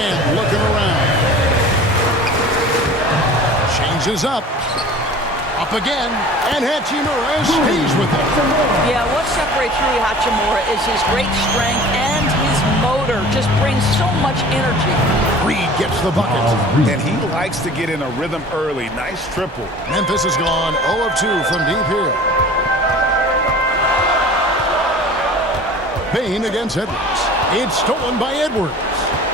Morant looking around. Changes up. Up again, and Hachimura stays with it. Yeah, what separates Rui Hachimura is his great strength and his motor. Just brings so much energy. Reed gets the bucket. And he likes to get in a rhythm early. Nice triple. Memphis has gone 0 of 2 from deep here. Bane against Edwards. It's stolen by Edwards.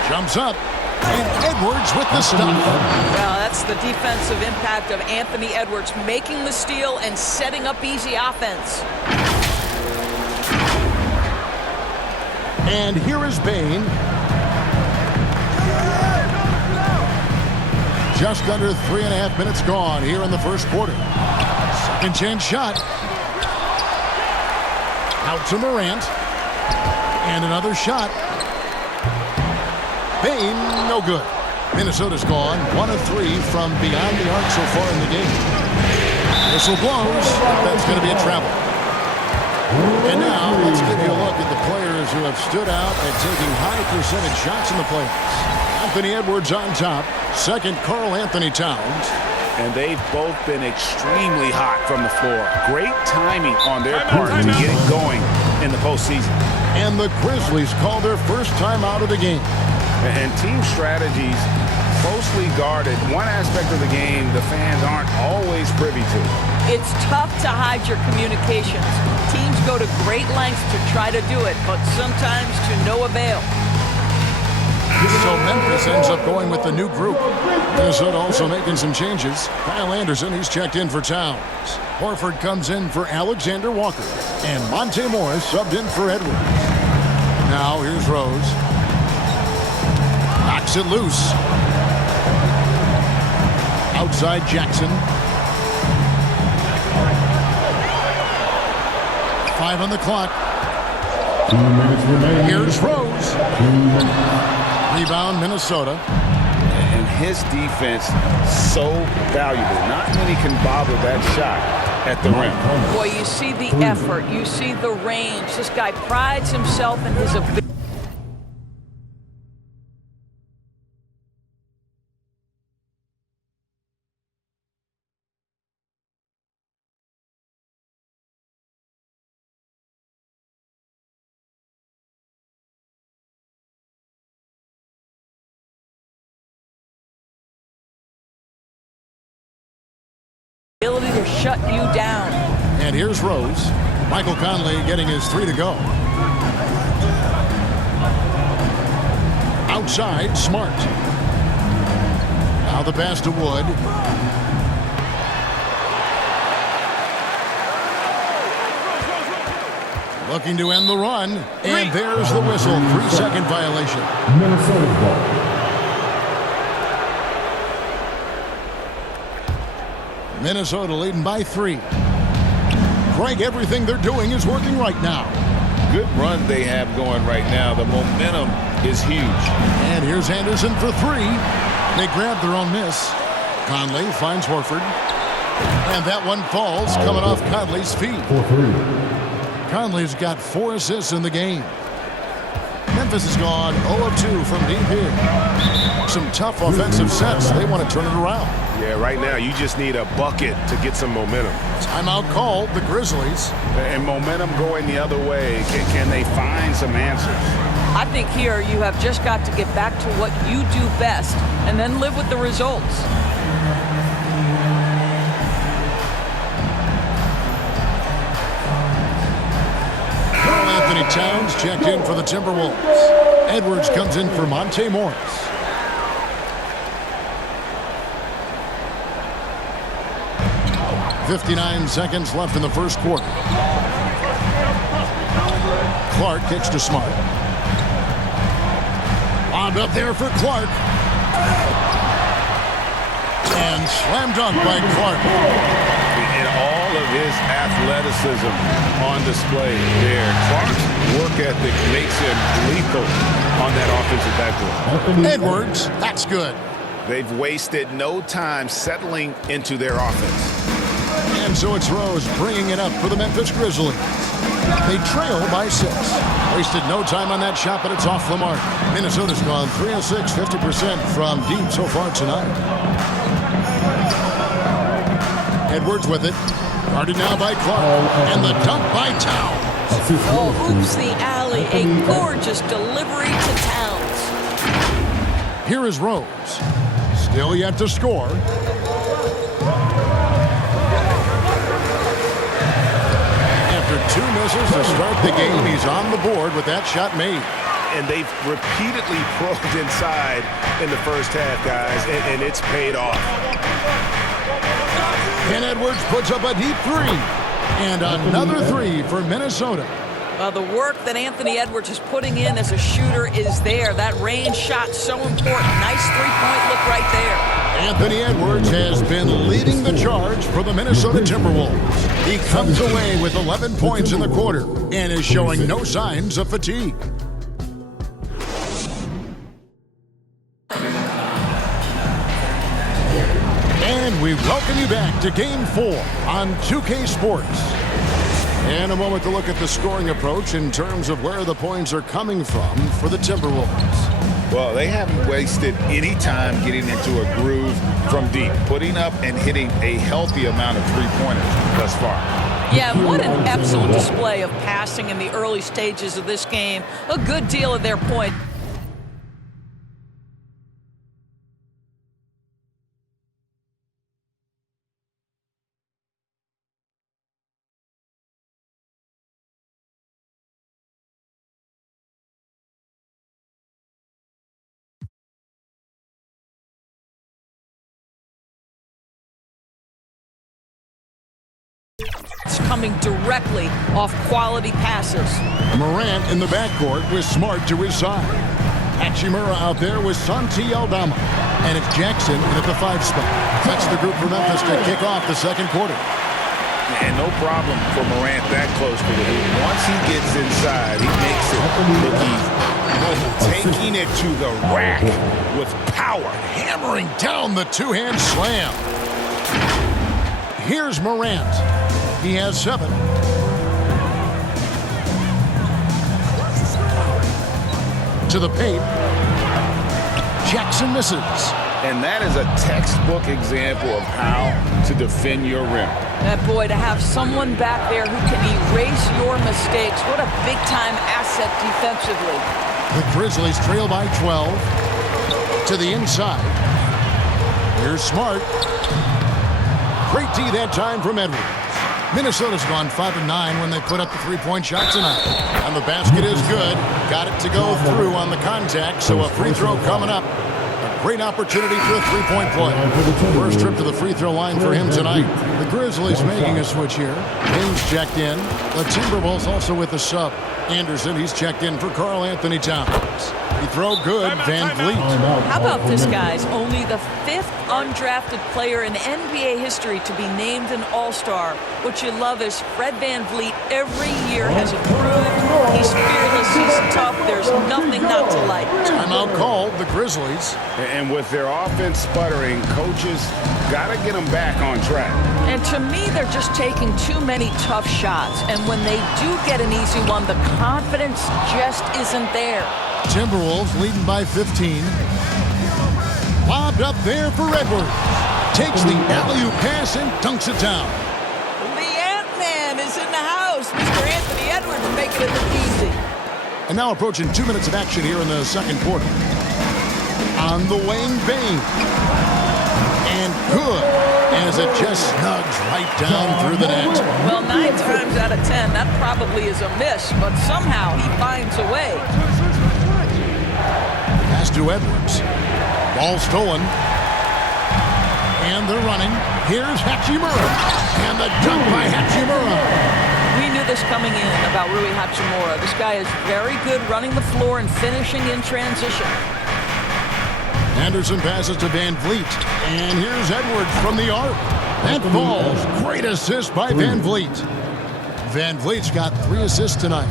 Jumps up. And Edwards with the stuff. Well, that's the defensive impact of Anthony Edwards, making the steal and setting up easy offense. And here is Bane. Just under 3.5 minutes gone here in the first quarter. Second chance shot. Out to Morant. And another shot. Bane, no good. Minnesota's gone 1 of 3 from beyond the arc so far in the game. Whistle blows. That's going to be a travel. And now let's give you a look at the players who have stood out at taking high percentage shots in the playoffs. Anthony Edwards on top. Second, Karl Anthony Towns. And they've both been extremely hot from the floor. Great timing on their part to get it going in the postseason. And the Grizzlies call their first time out of the game. And team strategies closely guarded. One aspect of the game the fans aren't always privy to. It's tough to hide your communications. Teams go to great lengths to try to do it, but sometimes to no avail. So Memphis ends up going with the new group. Minnesota also making some changes. Kyle Anderson, he's checked in for Towns. Horford comes in for Alexander Walker. And Monte Morris subbed in for Edwards. Now here's Rose. Knocks it loose. Outside Jackson. 5 on the clock. 2 minutes remaining. Here's Rose. Rebound Minnesota. And his defense so valuable. Not many can bother that shot at the rim. Boy, you see the effort. You see the range. This guy prides himself in his ability. Ability to shut you down. And here's Rose. Michael Conley getting his 3 to go. Outside, Smart. Now the pass to Wood. Looking to end the run. And there's the whistle. 3-second violation. Minnesota's ball. Minnesota leading by 3. Greg, everything they're doing is working right now. Good run they have going right now. The momentum is huge. And here's Anderson for 3. They grab their own miss. Conley finds Horford. And that one falls coming off Conley's feet. 4-3. Conley's got 4 assists in the game. Memphis has gone 0 of 2 from deep here. Some tough offensive sets. They want to turn it around. Yeah, right now you just need a bucket to get some momentum. Timeout called, the Grizzlies. And momentum going the other way. Can they find some answers? I think here you have just got to get back to what you do best and then live with the results. Karl Anthony Towns checked in for the Timberwolves. Edwards comes in for Monte Morris. .59 seconds left in the first quarter. Clark kicks to Smart. Wound up there for Clark. And slam dunk by Clark. And all of his athleticism on display there. Clark's work ethic makes him lethal on that offensive backboard. Edwards, that's good. They've wasted no time settling into their offense. And so it's Rose bringing it up for the Memphis Grizzlies. They trail by 6. Wasted no time on that shot, but it's off the mark. Minnesota's gone 3 of 6, 50% from deep so far tonight. Edwards with it. Guarded now by Clark. And the dunk by Towns. Oh, hoops the alley. A gorgeous delivery to Towns. Here is Rose. Still yet to score. After 2 misses to start the game, he's on the board with that shot made. And they've repeatedly probed inside in the first half, guys, and it's paid off. And Edwards puts up a deep 3. And another 3 for Minnesota. The work that Anthony Edwards is putting in as a shooter is there. That range shot so important. Nice three-point look right there. Anthony Edwards has been leading the charge for the Minnesota Timberwolves. He comes away with 11 points in the quarter and is showing no signs of fatigue. And we welcome you back to Game 4 on 2K Sports. And a moment to look at the scoring approach in terms of where the points are coming from for the Timberwolves. Well, they haven't wasted any time getting into a groove from deep, putting up and hitting a healthy amount of three-pointers thus far. Yeah, what an excellent display of passing in the early stages of this game. A good deal of their point. It's coming directly off quality passes. Morant in the backcourt with Smart to his side. Hachimura out there with Santi Aldama. And it's Jackson in at the 5 spot. That's the group for Memphis to kick off the second quarter. And no problem for Morant that close to the hoop. Once he gets inside, he makes it look easy. Taking it to the rack with power. Hammering down the two-hand slam. Here's Morant. He has 7. To the paint. Jackson misses. And that is a textbook example of how to defend your rim. And boy, to have someone back there who can erase your mistakes, what a big-time asset defensively. The Grizzlies trail by 12. To the inside. Here's Smart. Great D that time from Edwards. Minnesota's gone 5 of 9 when they put up the three-point shot tonight. And the basket is good. Got it to go through on the contact, so a free throw coming up. A great opportunity for a three-point play. First trip to the free throw line for him tonight. The Grizzlies making a switch here. Haynes checked in. The Timberwolves also with a sub. Anderson, he's checked in for Karl Anthony Towns. He throw good, Van Vliet. How about this, guys? Only the 5th undrafted player in NBA history to be named an All-Star. What you love is Fred Van Vliet every year has improved. He's fearless, he's tough, there's nothing not to like. Timeout called, the Grizzlies. And with their offense sputtering, coaches got to get them back on track. And to me, they're just taking too many tough shots. And when they do get an easy one, the confidence just isn't there. Timberwolves leading by 15. Lobbed up there for Edwards. Takes the alley-oop pass and dunks it down. The Ant-Man is in the house. Mr. Anthony Edwards making it look easy. And now approaching 2 minutes of action here in the second quarter. On the wing, Bane. And good. As it just snugs right down through the net. Well, 9 times out of 10, that probably is a miss, but somehow he finds a way. Pass to Edwards. Ball stolen. And they're running. Here's Hachimura. And the dunk by Hachimura. We knew this coming in about Rui Hachimura. This guy is very good running the floor and finishing in transition. Anderson passes to Van Vliet. And here's Edwards from the arc. That falls. Great assist by Van Vliet. Van Vliet's got 3 assists tonight.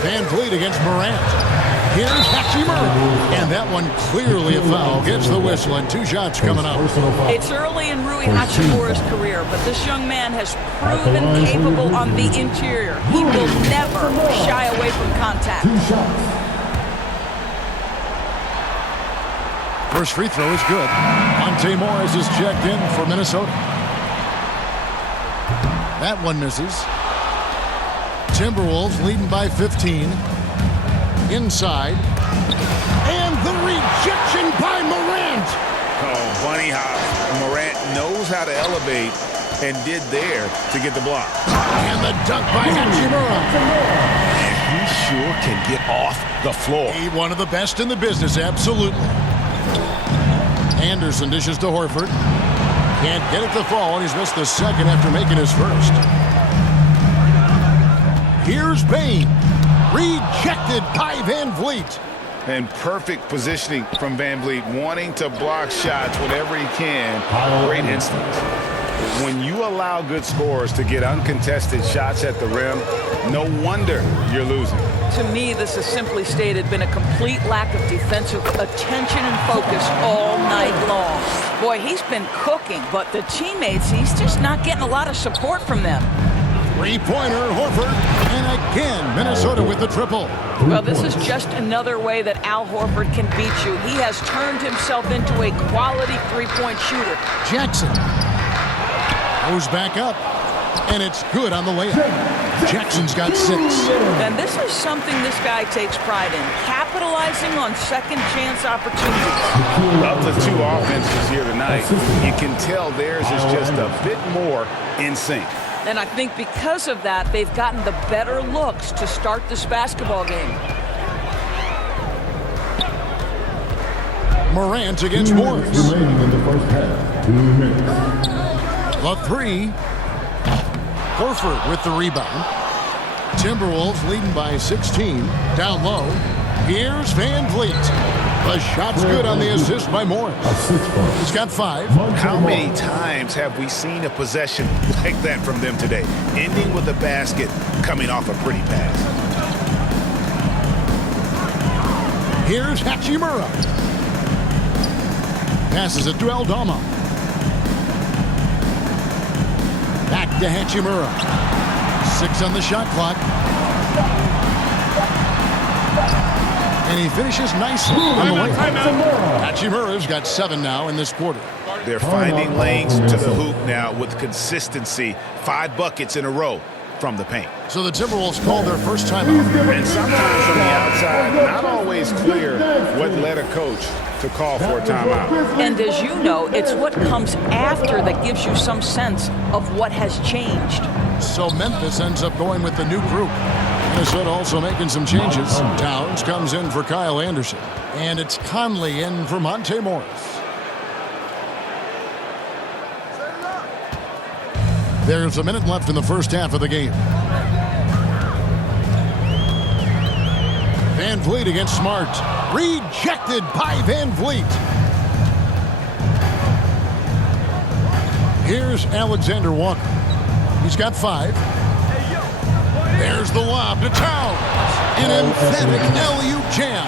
Van Vliet against Morant. Here's Hachimura. And that one clearly a foul. Gets the whistle, and 2 shots coming up. It's early in Rui Hachimura's career, but this young man has proven capable on the interior. He will never shy away from contact. 2 shots. First free throw is good. Monte Morris is checked in for Minnesota. That one misses. Timberwolves leading by 15. Inside. And the rejection by Morant. Oh, bunny hop. Morant knows how to elevate and did there to get the block. And the dunk by Hachimura. And he sure can get off the floor. He one of the best in the business, absolutely. Anderson dishes to Horford. Can't get it to fall, and he's missed the second after making his first. Here's Bane. Rejected by Van Vliet. And perfect positioning from Van Vliet, wanting to block shots whenever he can. Great instinct. When you allow good scorers to get uncontested shots at the rim, no wonder you're losing. To me, this has simply stated been a complete lack of defensive attention and focus all night long. Boy, he's been cooking, but the teammates, he's just not getting a lot of support from them. Three-pointer, Horford. And again, Minnesota with the triple. Well, this is just another way that Al Horford can beat you. He has turned himself into a quality three-point shooter. Jackson goes back up, and it's good on the layup. Jackson's got 6. And this is something this guy takes pride in, capitalizing on second-chance opportunities. Of the 2 offenses here tonight, you can tell theirs is just a bit more in sync. And I think because of that, they've gotten the better looks to start this basketball game. Morant against Morris. Remaining in the first half. 2 minutes. The 3. Horford with the rebound. Timberwolves leading by 16. Down low. Here's Van Vliet. The shot's good on the assist by Morris. He's got 5. How many times have we seen a possession like that from them today? Ending with a basket, coming off a pretty pass. Here's Hachimura. Passes it to Aldama. Back to Hachimura. 6 on the shot clock. And he finishes nicely on the way. Hachimura's got 7 now in this quarter. They're finding lanes to the hoop now with consistency. 5 buckets in a row from the paint. So the Timberwolves called their first timeout. And sometimes from the outside, not always clear what led a coach to call for a timeout. And as you know, it's what comes after that gives you some sense of what has changed. So Memphis ends up going with the new group. Minnesota also making some changes. Towns comes in for Kyle Anderson. And it's Conley in for Monte Morris. There's a minute left in the first half of the game. Van Vliet against Smart. Rejected by Van Vliet. Here's Alexander Walker. He's got 5. There's the lob to Towns. An emphatic alley-oop jam.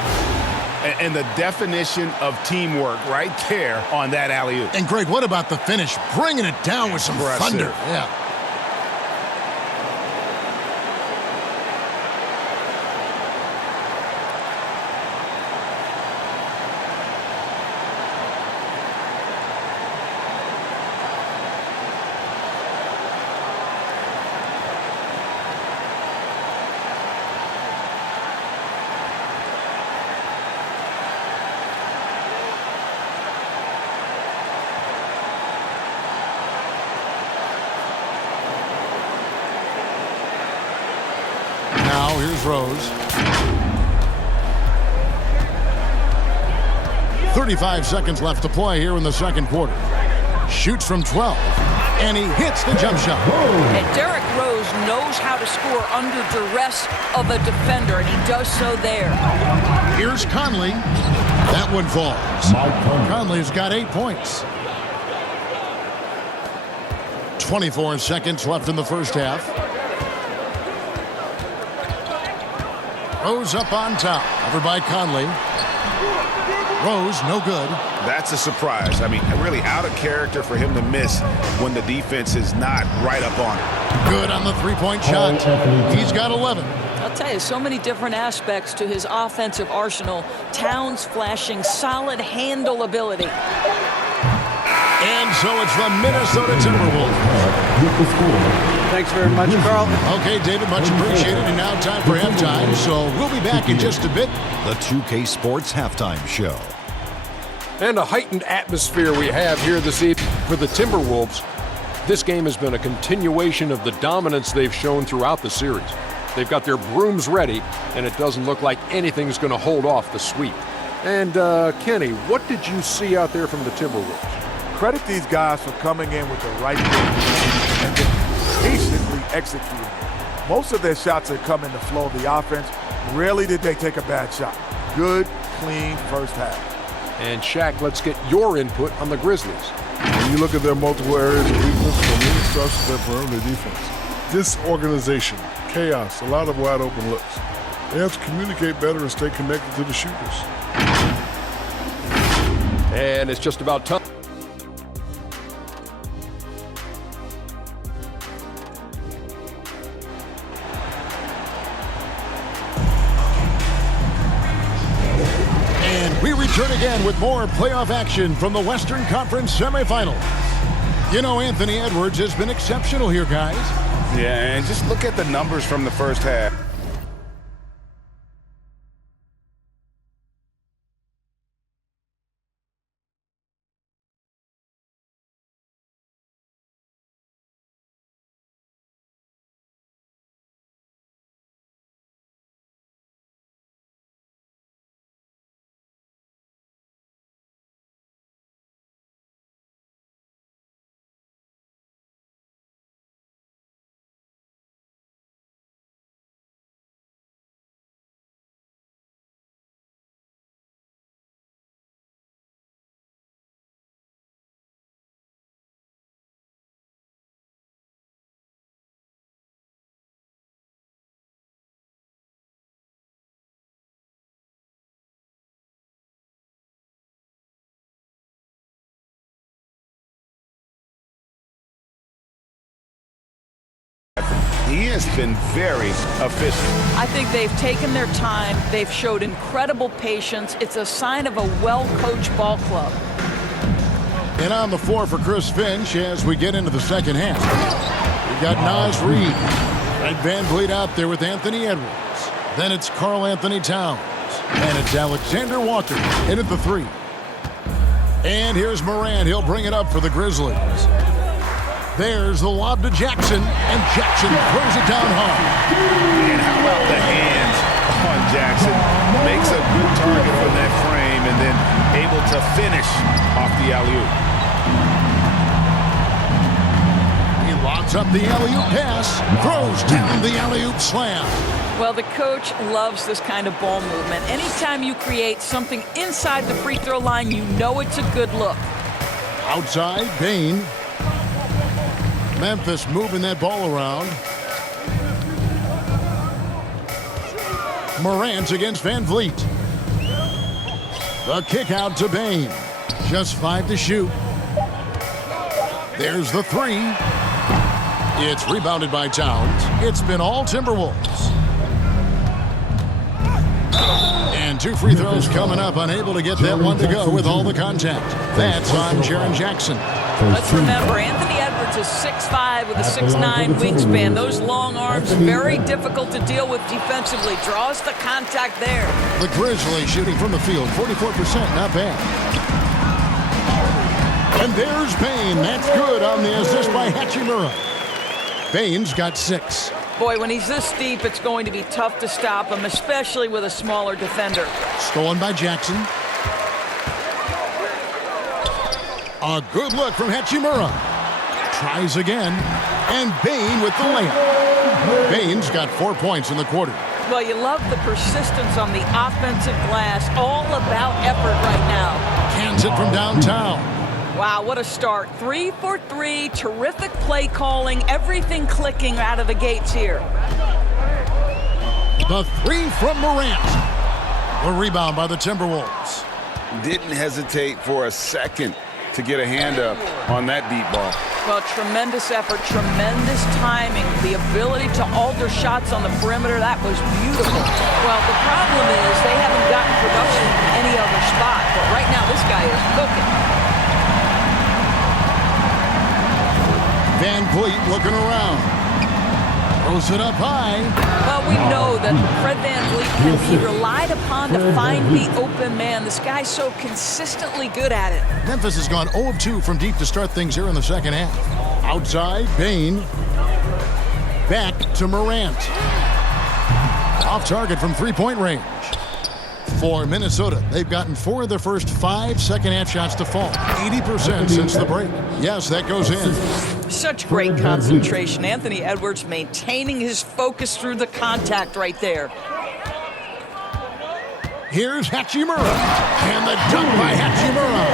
And the definition of teamwork right there on that alley-oop. And Greg, what about the finish? Bringing it down with some Impressive. thunder. Yeah. Now here's Rose. 35 seconds left to play here in the second quarter. Shoots from 12, and he hits the jump shot. And Derrick Rose knows how to score under duress of a defender, and he does so there. Here's Conley. That one falls. Conley's got 8 points. 24 seconds left in the first half. Rose up on top. Covered by Conley. Rose, no good. That's a surprise. I mean, really out of character for him to miss when the defense is not right up on it. Good on the three-point shot. He's got 11. I'll tell you, so many different aspects to his offensive arsenal. Towns flashing solid handle ability. And so it's the Minnesota Timberwolves. Thanks very much, Carl. Okay, David, much appreciated. And now time for halftime. So we'll be back in just a bit. The 2K Sports Halftime Show. And a heightened atmosphere we have here this evening for the Timberwolves. This game has been a continuation of the dominance they've shown throughout the series. They've got their brooms ready, and it doesn't look like anything's going to hold off the sweep. And, Kenny, what did you see out there from the Timberwolves? Credit these guys for coming in with the right game and then patiently executing. Most of their shots have come in the flow of the offense. Rarely did they take a bad shot. Good, clean first half. And Shaq, let's get your input on the Grizzlies. When you look at their multiple areas of weakness, from many starts to their perimeter defense. Disorganization, chaos, a lot of wide open looks. They have to communicate better and stay connected to the shooters. And it's just about time. We return again with more playoff action from the Western Conference semifinals. You know, Anthony Edwards has been exceptional here, guys. Yeah, and just look at the numbers from the first half. He has been very efficient. I think they've taken their time. They've showed incredible patience. It's a sign of a well-coached ball club. And on the floor for Chris Finch as we get into the second half. We've got Naz Reid and Van Vliet out there with Anthony Edwards. Then it's Karl Anthony Towns. And it's Alexander Walker in at the three. And here's Morant. He'll bring it up for the Grizzlies. There's the lob to Jackson, and Jackson throws it down hard. And how about the hands on Jackson? Makes a good target from that frame and then able to finish off the alley-oop. He lobs up the alley-oop pass, throws down the alley-oop slam. Well, the coach loves this kind of ball movement. Anytime you create something inside the free throw line, you know it's a good look. Outside, Bane. Memphis moving that ball around. Morant against Van Vliet. The kick out to Bane. Just 5 to shoot. There's the three. It's rebounded by Towns. It's been all Timberwolves. And 2 free throws coming up. Unable to get that one to go with all the contact. That's on Jaren Jackson. Let's remember, Anthony Edwards is 6'5" with a 6'9" wingspan. Those long arms, very difficult to deal with defensively. Draws the contact there. The Grizzlies shooting from the field, 44%, not bad. And there's Bane. That's good on the assist by Hachimura. Bane's got 6. Boy, when he's this deep, it's going to be tough to stop him, especially with a smaller defender. Stolen by Jackson. A good look from Hachimura. Tries again. And Bane with the layup. Bane's got 4 points in the quarter. Well, you love the persistence on the offensive glass. All about effort right now. Cans it from downtown. Wow, what a start. 3 for 3. Terrific play calling. Everything clicking out of the gates here. The three from Morant. The rebound by the Timberwolves. Didn't hesitate for a second to get a hand up on that deep ball. Well, tremendous effort, tremendous timing, the ability to alter shots on the perimeter. That was beautiful. Well, the problem is they haven't gotten production in any other spot, but right now this guy is cooking. Van Vliet looking around. Throws it up high. Well, we know that Fred VanVleet can be relied upon to find the open man. This guy's so consistently good at it. Memphis has gone 0 of 2 from deep to start things here in the second half. Outside, Bane. Back to Morant. Off target from three-point range. For Minnesota, they've gotten 4 of their first 5 second-half shots to fall. 80% since the break. Yes, that goes in. Such great concentration. Anthony Edwards maintaining his focus through the contact right there. Here's Hachimura. And the dunk by Hachimura.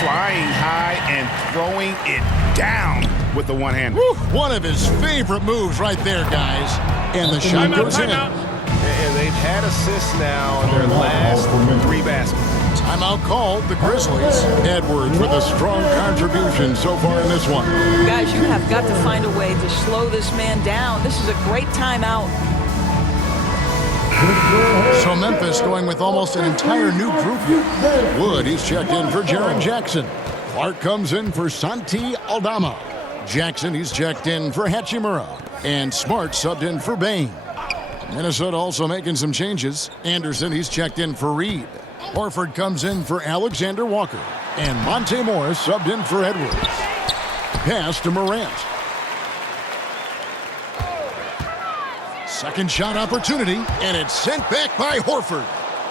Flying high and throwing it down with the one-hand. One of his favorite moves right there, guys. And the shot goes in. And they've had assists now in their last 3 baskets. Timeout called, the Grizzlies. Edwards with a strong contribution so far in this one. Guys, you have got to find a way to slow this man down. This is a great timeout. So Memphis going with almost an entire new group here. Wood, he's checked in for Jaren Jackson. Clark comes in for Santi Aldama. Jackson, he's checked in for Hachimura. And Smart subbed in for Bane. Minnesota also making some changes. Anderson, he's checked in for Reed. Horford comes in for Alexander Walker. And Monte Morris subbed in for Edwards. Pass to Morant. Second shot opportunity, and it's sent back by Horford.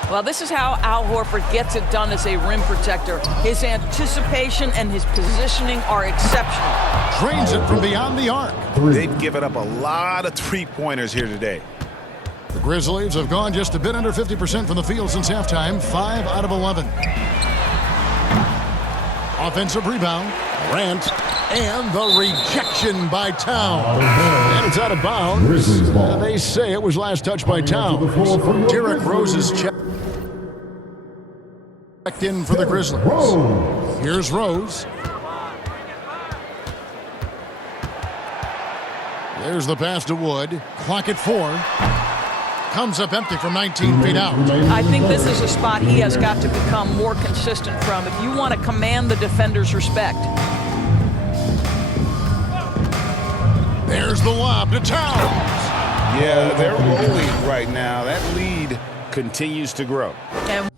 Well, this is how Al Horford gets it done as a rim protector. His anticipation and his positioning are exceptional. Drains it from beyond the arc. They've given up a lot of three-pointers here today. The Grizzlies have gone just a bit under 50% from the field since halftime, 5 out of 11. Offensive rebound, Morant, and the rejection by Towns. And it's out of bounds. They say it was last touched by Towns. Derrick Rose is checked in for the Grizzlies. Here's Rose. There's the pass to Wood. Clock at 4. Comes up empty from 19 feet out. I think this is a spot he has got to become more consistent from if you want to command the defender's respect. There's the lob to Towns. Yeah, they're rolling right now. That lead continues to grow. And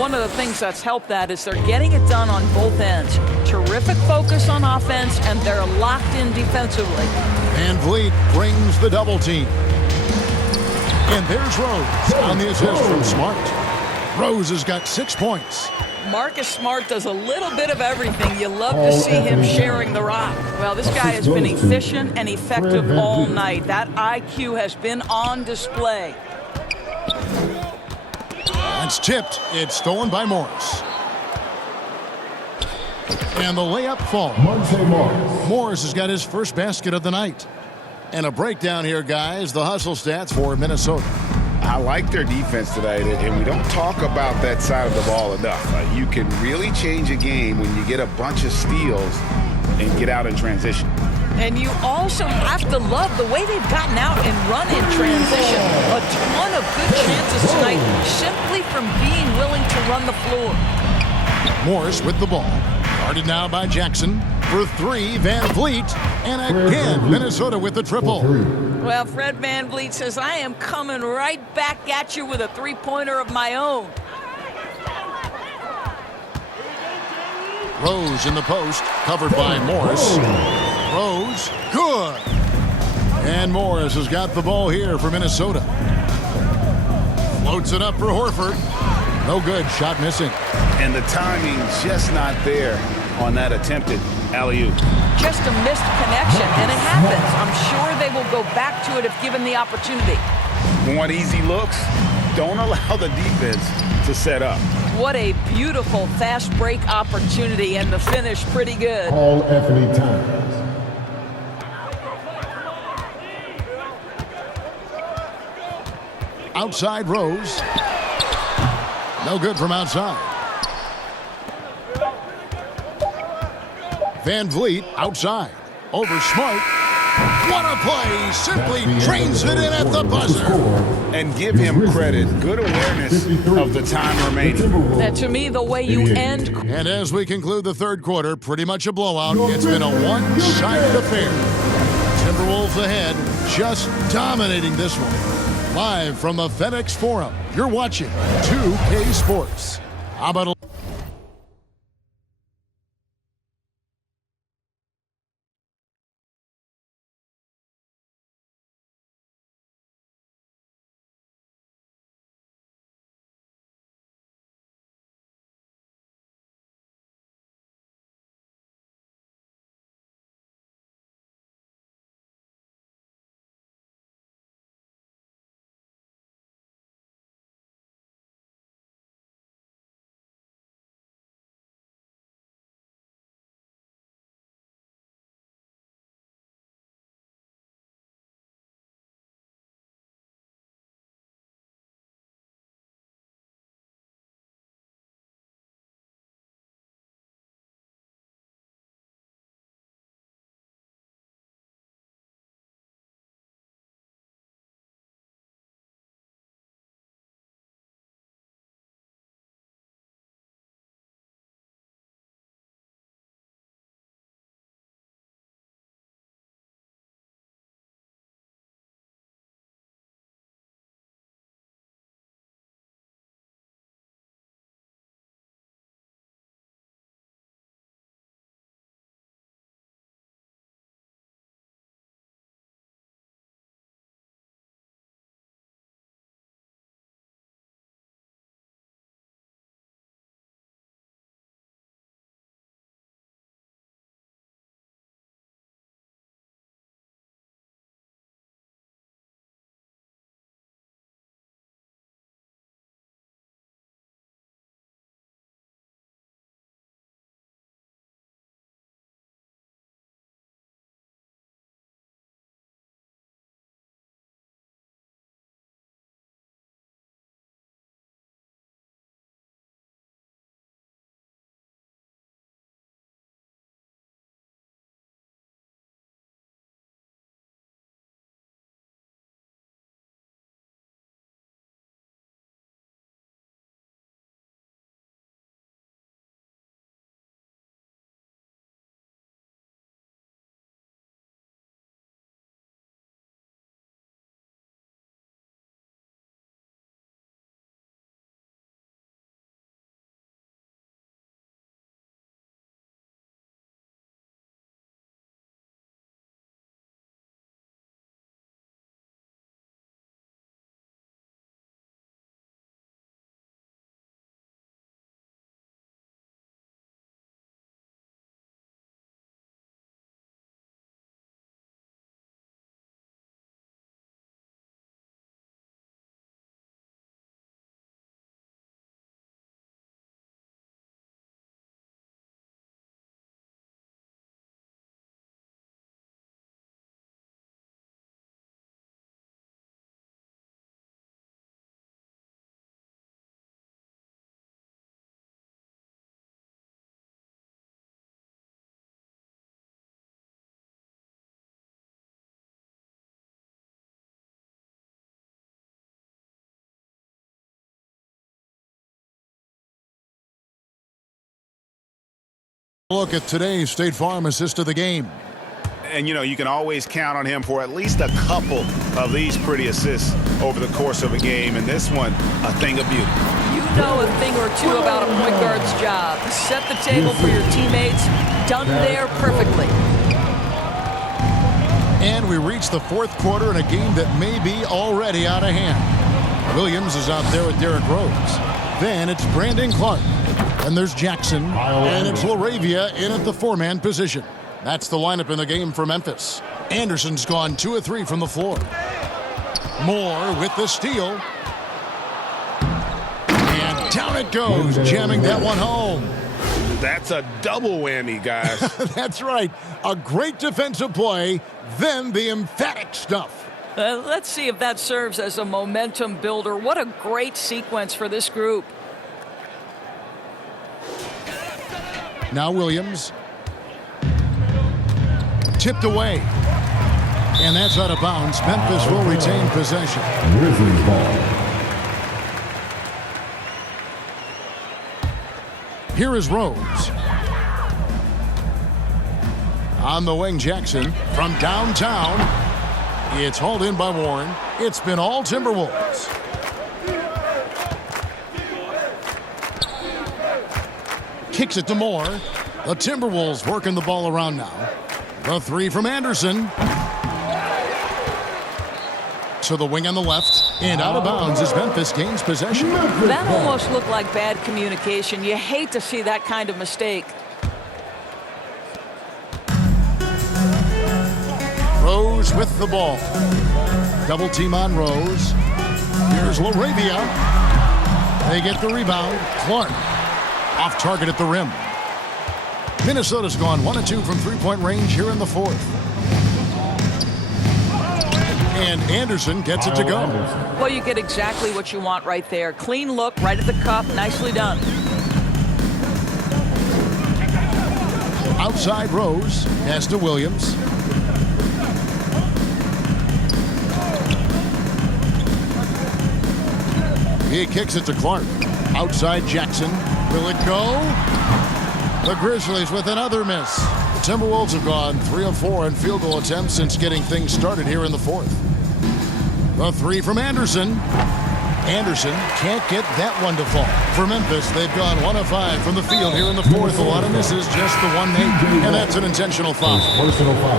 One of the things that's helped that is they're getting it done on both ends. Terrific focus on offense, and they're locked in defensively. Van Vliet brings the double team. And there's Rose on the assist from Smart. Rose has got 6 points. Marcus Smart does a little bit of everything. You love to see him sharing the rock. Well, this guy has been efficient and effective all night. That IQ has been on display. That's tipped. It's stolen by Morris. And the layup falls. Morris has got his first basket of the night. And a breakdown here, guys. The hustle stats for Minnesota. I like their defense tonight, and we don't talk about that side of the ball enough. You can really change a game when you get a bunch of steals and get out in transition. And you also have to love the way they've gotten out and run in transition. A ton of good chances tonight simply from being willing to run the floor. Morris with the ball. Guarded now by Jackson. For 3, Van Vliet. And again, Minnesota with the triple. Well, Fred VanVleet says, I am coming right back at you with a three-pointer of my own. Rose in the post, covered by Morris. Rose, good. And Morris has got the ball here for Minnesota. Floats it up for Horford. No good, shot missing. And the timing just not there on that attempted alley-oop. Just a missed connection, and it happens. I'm sure they will go back to it if given the opportunity. Want easy looks? Don't allow the defense to set up. What a beautiful fast break opportunity, and the finish pretty good. All Anthony times. Outside Rose. No good from outside. Van Vliet outside. Over Smart. What a play. Simply drains it in at the buzzer. And give him credit. Good awareness of the time remaining. That, to me, the way you end. And as we conclude the third quarter, pretty much a blowout. It's been a one-sided affair. Timberwolves ahead, just dominating this one. Live from the FedEx Forum, you're watching 2K Sports. How about a Look at today's State Farm assist of the game. And, you know, you can always count on him for at least a couple of these pretty assists over the course of a game. And this one, a thing of beauty. You know a thing or two about a point guard's job. Set the table for your teammates. Done there perfectly. And we reach the fourth quarter in a game that may be already out of hand. Williams is out there with Derrick Rose. Then it's Brandon Clark. And there's Jackson. And it's LaRavia in at the four-man position. That's the lineup in the game for Memphis. Anderson's gone 2 of 3 from the floor. Moore with the steal. And down it goes, jamming that one home. That's a double whammy, guys. That's right. A great defensive play, then the emphatic stuff. Let's see if that serves as a momentum builder. What a great sequence for this group. Now Williams. Tipped away. And that's out of bounds. Memphis will retain possession. Grizzlies ball. Here is Rose. On the wing, Jackson from downtown. It's hauled in by Warren. It's been all Timberwolves. Kicks it to Moore. The Timberwolves working the ball around now. The three from Anderson. To the wing on the left. And out of bounds as Memphis gains possession. That almost looked like bad communication. You hate to see that kind of mistake. Rose with the ball. Double team on Rose. Here's LaRavia. They get the rebound. Clark off target at the rim. Minnesota's gone 1 of 2 from three-point range here in the fourth. And Anderson gets it to go. Well, you get exactly what you want right there. Clean look, right at the cup. Nicely done. Outside Rose. Pass to Williams. He kicks it to Clark. Outside Jackson. Will it go? The Grizzlies with another miss. The Timberwolves have gone 3 of 4 in field goal attempts since getting things started here in the fourth. The three from Anderson. Anderson can't get that one to fall. For Memphis, they've gone 1 of 5 from the field here in the fourth. A lot of misses, just the one made, and that's an intentional foul.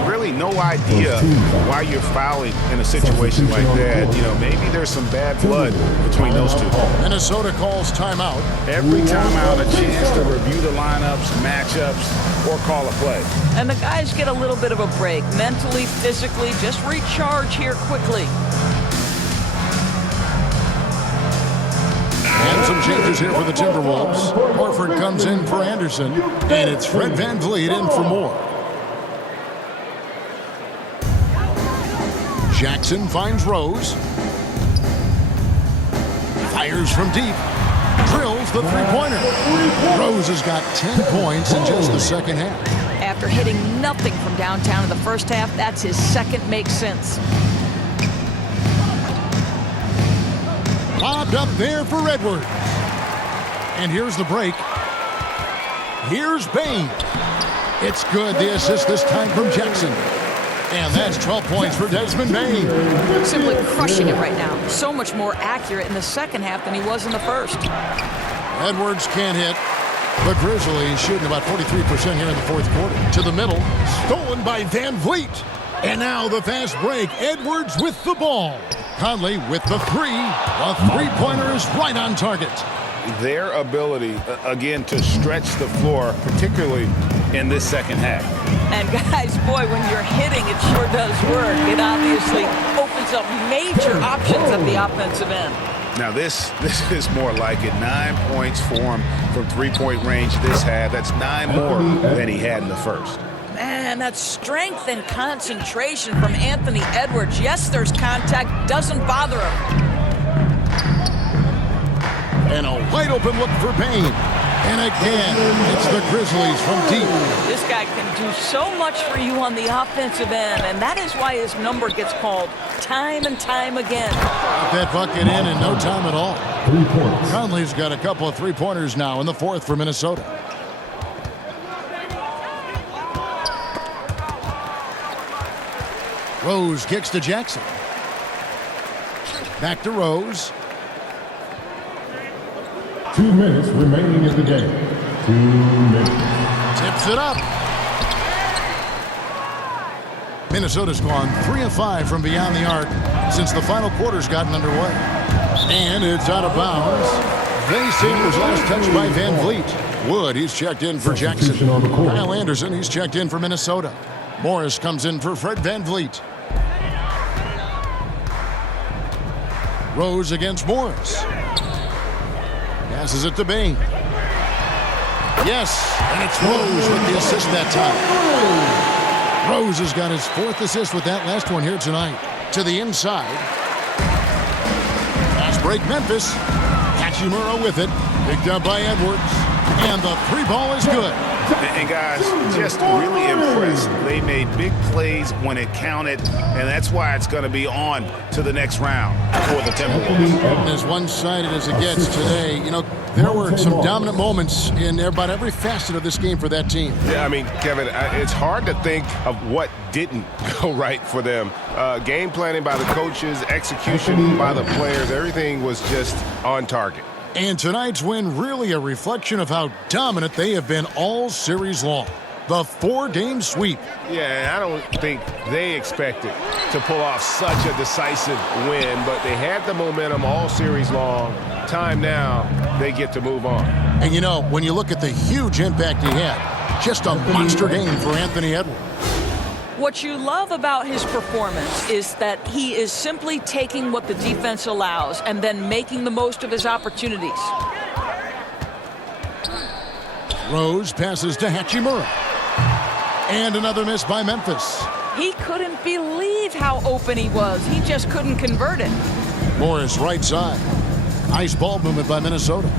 Really no idea why you're fouling in a situation like that. You know, maybe there's some bad blood between those two. Minnesota calls timeout. Every timeout, a chance to review the lineups, matchups, or call a play. And the guys get a little bit of a break. Mentally, physically, just recharge here quickly. And some changes here for the Timberwolves. Horford comes in for Anderson, and it's Fred VanVleet in for Moore. Jackson finds Rose. Fires from deep. Drills the three-pointer. Rose has got 10 points in just the second half. After hitting nothing from downtown in the first half, that's his second make since. Lobbed up there for Edwards. And here's the break. Here's Bane. It's good. The assist this time from Jackson. And that's 12 points for Desmond Bane. Simply crushing it right now. So much more accurate in the second half than he was in the first. Edwards can't hit. The Grizzlies shooting about 43% here in the fourth quarter. To the middle. Stolen by VanVleet. And now the fast break. Edwards with the ball. Conley with the three. The three-pointer is right on target. Their ability, again, to stretch the floor, particularly in this second half. And guys, boy, when you're hitting, it sure does work. It obviously opens up major options at the offensive end. Now this is more like it. 9 points for him from three-point range this half. That's 9 more than he had in the first. Man, that strength and concentration from Anthony Edwards. Yes, there's contact. Doesn't bother him. And a wide open look for Bane. And again, it's the Grizzlies from deep. This guy can do so much for you on the offensive end, and that is why his number gets called time and time again. Got that bucket in no time at all. 3 points. Conley's got a couple of three-pointers now in the fourth for Minnesota. Rose kicks to Jackson. Back to Rose. 2 minutes remaining in the game. 2 minutes. Tips it up. Minnesota's gone 3 of 5 from beyond the arc since the final quarter's gotten underway. And it's out of bounds. They say it was last touched by Van Vliet. Wood, he's checked in for Jackson. Kyle Anderson, he's checked in for Minnesota. Morris comes in for Fred Van Vliet. Rose against Morris. Passes it to Bain. Yes, and it's Rose with the assist that time. Rose has got his 4th assist with that last one here tonight. To the inside. Fast break Memphis. Hachimura with it. Picked up by Edwards. And the 3 ball is good. And guys, just really impressed. They made big plays when it counted, and that's why it's going to be on to the next round for the Timberwolves. As one-sided as it gets today, you know, there were some dominant moments in about every facet of this game for that team. Yeah, I mean, Kevin, it's hard to think of what didn't go right for them. Game planning by the coaches, execution by the players, everything was just on target. And tonight's win really a reflection of how dominant they have been all series long. The 4-game sweep. Yeah, I don't think they expected to pull off such a decisive win, but they had the momentum all series long. Time now, they get to move on. And you know, when you look at the huge impact he had, just a monster game for Anthony Edwards. What you love about his performance is that he is simply taking what the defense allows and then making the most of his opportunities. Rose passes to Hachimura. And another miss by Memphis. He couldn't believe how open he was. He just couldn't convert it. Morris right side. Nice ball movement by Minnesota.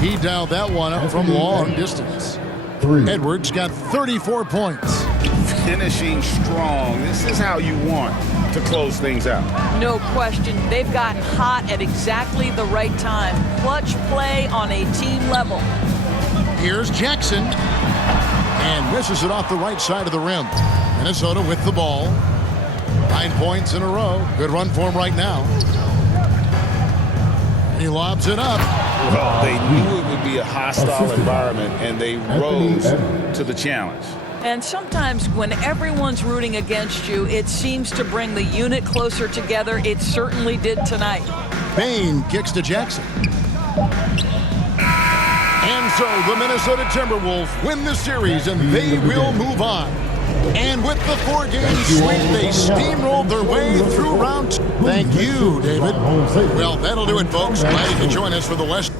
He dialed that one up from long distance. Edwards got 34 points. Finishing strong. This is how you want to close things out. No question. They've gotten hot at exactly the right time. Clutch play on a team level. Here's Jackson. And misses it off the right side of the rim. Minnesota with the ball. 9 points in a row. Good run for him right now. And he lobs it up. Well, they knew it would be a hostile environment, and they rose to the challenge. And sometimes when everyone's rooting against you, it seems to bring the unit closer together. It certainly did tonight. Bain kicks to Jackson. And so the Minnesota Timberwolves win the series, and they will move on. And with the 4-game sweep, they steamrolled their way through round 2. Thank you, David. Well, that'll do it, folks. Glad you could join us for the West.